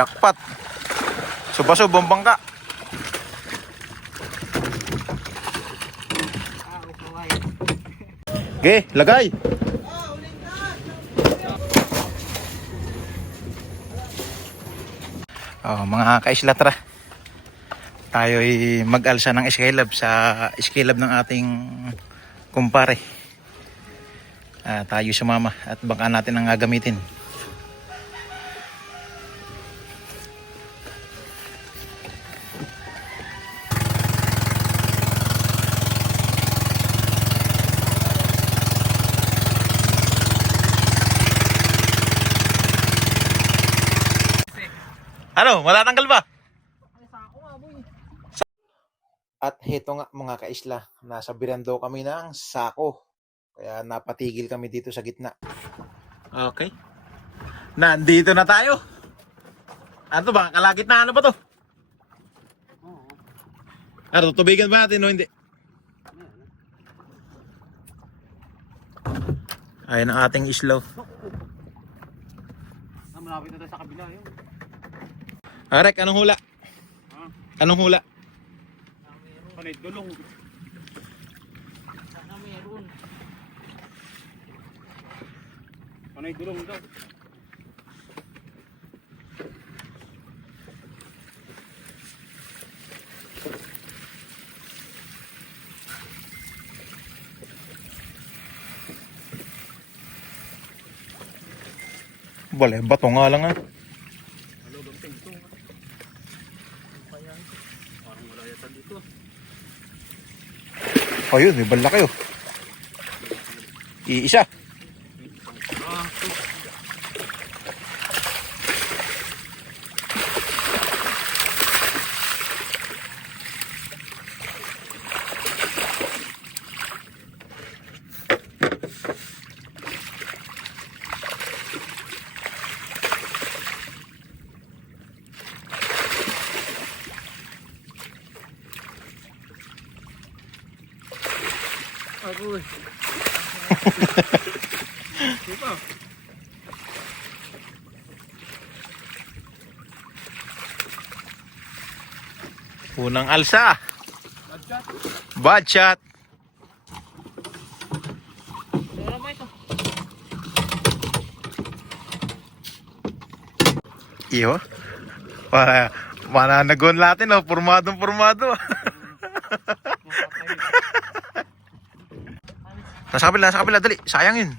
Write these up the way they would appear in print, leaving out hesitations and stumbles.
Jackpot. Suba-sub, bangka. Okay, lagay. Oh, mga kaisla, tara. Tayo'y mag-alsa ng skilab sa skilab ng ating kumpare. Tayo sumama at baka natin ang gagamitin. Ano, matatanggal ba? At heto nga mga kaisla, nasa Birando kami ng sako. Kaya napatigil kami dito sa gitna. Okay. Nandito na tayo. Ano ba? Kalagitnaan na ba to? Ano, tutubigan ba natin o hindi? Ayun ang ating islaw. Malapit na tayo sa kabila yun. Arek, anong hula? Anong hula? Panay dulong. Sana meron. Panay dulong daw. Wala, bato nga lang Ayun, may bala kayo. Iisa. Agoy. Diba? Unang alsa. Badshot. Bad shot. Wala ba ito? Iyo. Mananagon natin, oh. Pormadong pormado. Nasa kabila, dali. Sayang yun.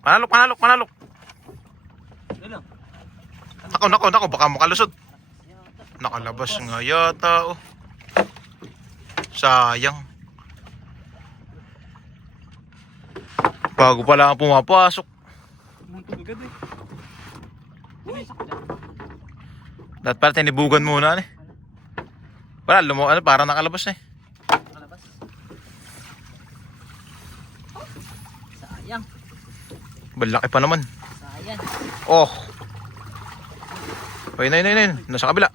Panalok. Dalo. Nako, baka makalusot. Nakalabas nga yata, oh. Sayang. Bago pala ang pumapasok. Muntog agad eh. Dapat pala tinibugan muna, eh. Wala, parang nakalabas, eh. Malabas. Sayang. Balaki pa naman. Sayang. Oh. Ayun. Nasa kabila.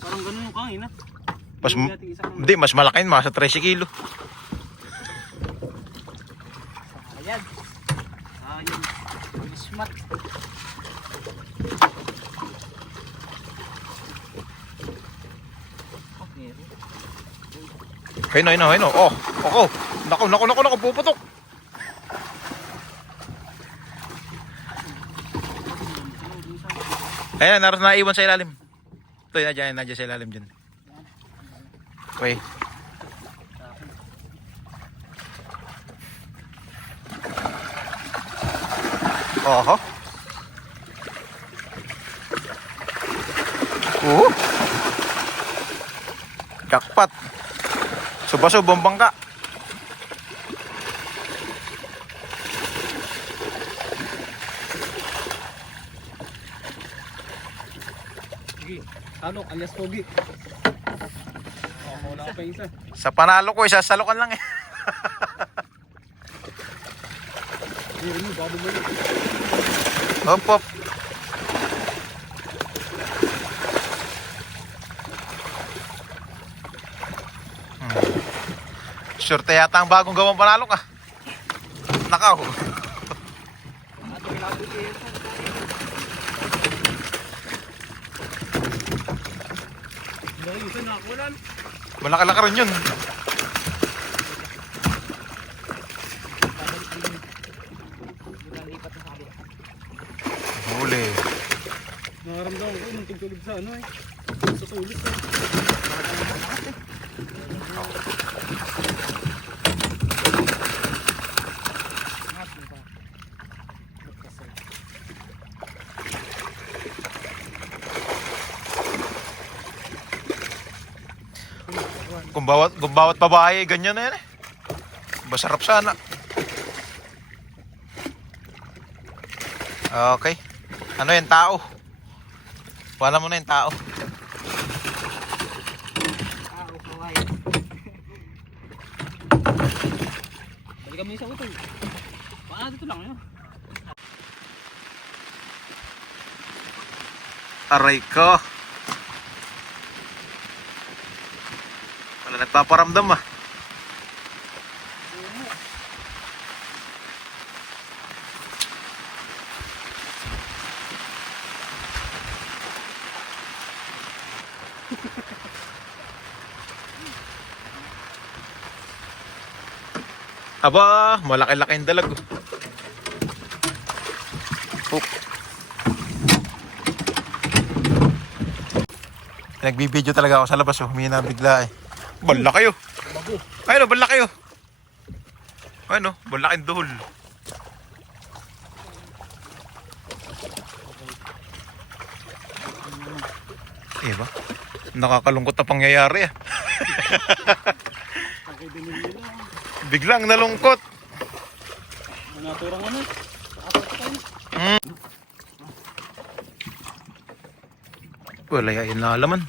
Parang ganun yung kangin, ha? Hindi, mas malaki yun. Mga sa 13 kilo. Sayang. Smart. Ayun. Oh. Nako, puputok. Ayun, naros na iwan sa ilalim. Ito, nandiyan sa ilalim dyan. Okay. Oho. Jackpot. Suba-sub, bangka. Sige. Ano? Alias Pogi. Wala pa isa. Sa panalo ko, isasalukan lang, eh. Hop. Surte yata ang bagong gawang panalok ah. Nakaw. Malaki-laki rin yun. Huli. Nakaramdaman ko nung tugtulog sa ano eh. Sa tulis eh. Kung bawat babae, ganyan na yan eh. Masarap sana. Okay. Ano yan, tao? Wala mo na yung tao. Kaway. Balikan mo yung sa utol. Baka dito lang yun. Aray ko. Wala nagpaparamdam ah. Aba, malaki-laki yung dalag. Oh. Nagbibideo talaga ako sa labas oh. Humina bigla eh. Bala kayo. Ayun oh, bala kayo. Ayun oh, balaking duhol. Eh ba? Nakakalungkot na pangyayari ah. Biglang nalungkot. Naturang ano? Apat kayo. Wala yan na alaman.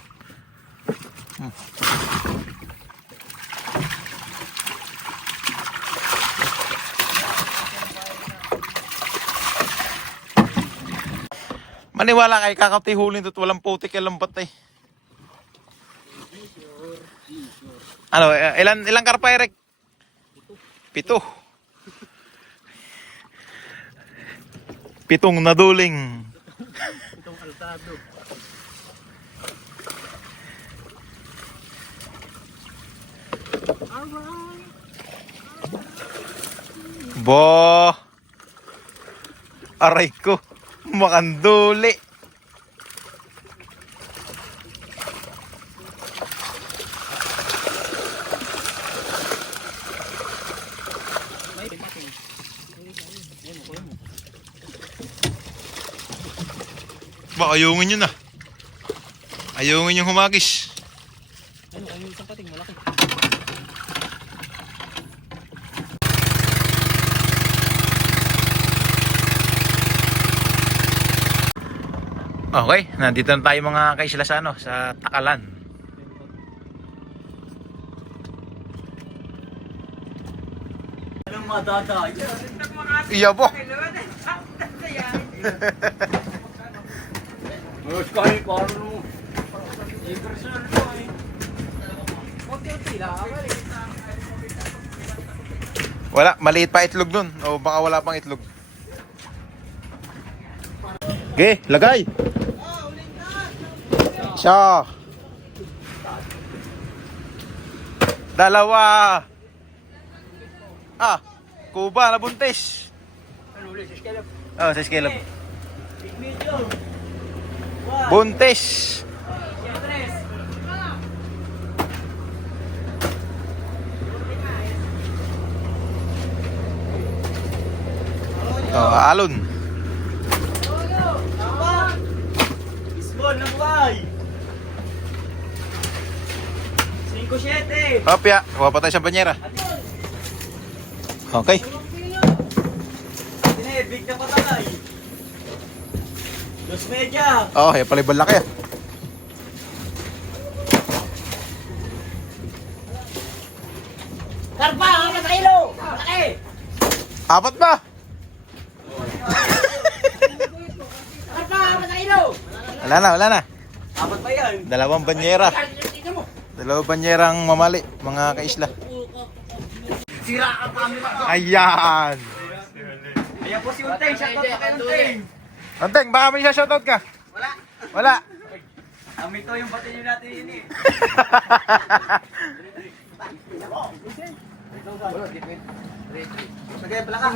Maniwala kay kakatihulin to't walang putik yung lambat eh. Ano, ilang karpa Eric? 7. 7 naduling. 7 altado. Bo. Aray ko. Makanduli. Ba, ayungin yun ah. Ayungin yung humagis. Ano, yung isang pating malaki. Okay, nandito na tayo mga kaisla sa ano, sa Takalan. Anong madada? Iya po. Mas kahit parang impresyon ko eh. Wala, maliit pa itlog nun. O baka wala pang itlog. Okay, lagay. Isa. Dalawa. Ah, kuba na buntis. Ano ulit, sa scallop? Oh, sa scallop. Big medium. Buntis. Oh, alon. Isbon na buhay. 5-7. Hopya, kuha pa tayo sa banyera. Okay. Big na patay. 2 media. Oh, yung palibal laki ah. Karpa, 4 kilo. Laki. 4 pa. Karpa, 4 kilo. Wala na, wala na. 4 pa yan. 2 banyera. 2 banyerang mamali, mga kaisla. Sira ang camera ko. Ayan. Ayan po si Unteng. Shoutout pa kay Unteng. Anteng, baka may shoutout ka? Wala. Wala. Amito yung batilyo natin yun eh. Sagay pala ka.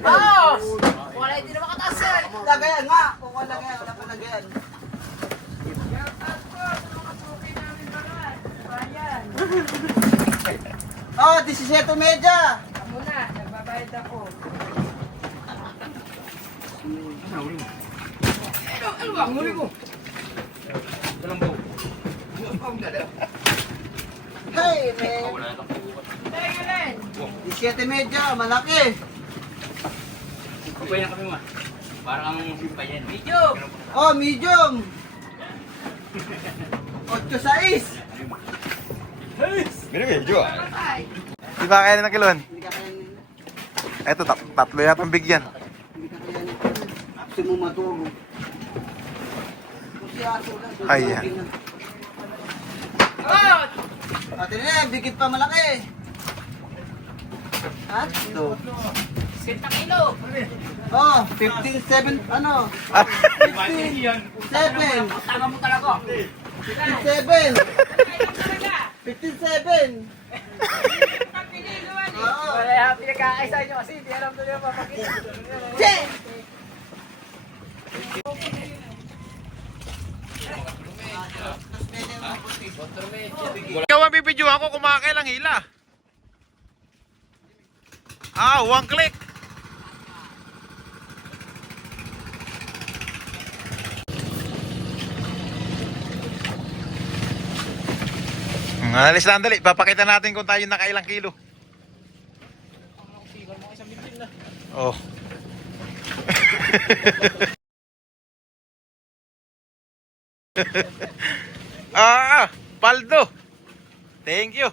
Boss! Wala hindi na makataas yan. Lagayan nga. Kung wala lagayan, wala pa lagayan. Oh, 17 media. Muna, nagbabayad ako. Hey, may Tayo rin. 17 media, malaki. Kupay na kami ma. Parang ang simpayan. Video. Oh, medium. 8-6. Patay. Di ba kaya ng kilon? Hindi ka kaya Eto, tatlo yata ang bigyan. hindi ka kaya gusto mo matulog. Kasi aso lang. Ayan. Oh! Ate na, bigit pa malaki. Ha? Ito. 60 kilo. Oh, 15-7, ano? 15-7. Tama mo talaga. 15-7. 15-7. Oo. Kaya pinagkakaisa nyo kasi hindi alam doon yung papakita. Che! Ikaw ang bibidyo ako, kumakailang hila. One click. Alis lang dali, papakita natin kung tayo nakailang kilo. Oh. Paldo. Thank you.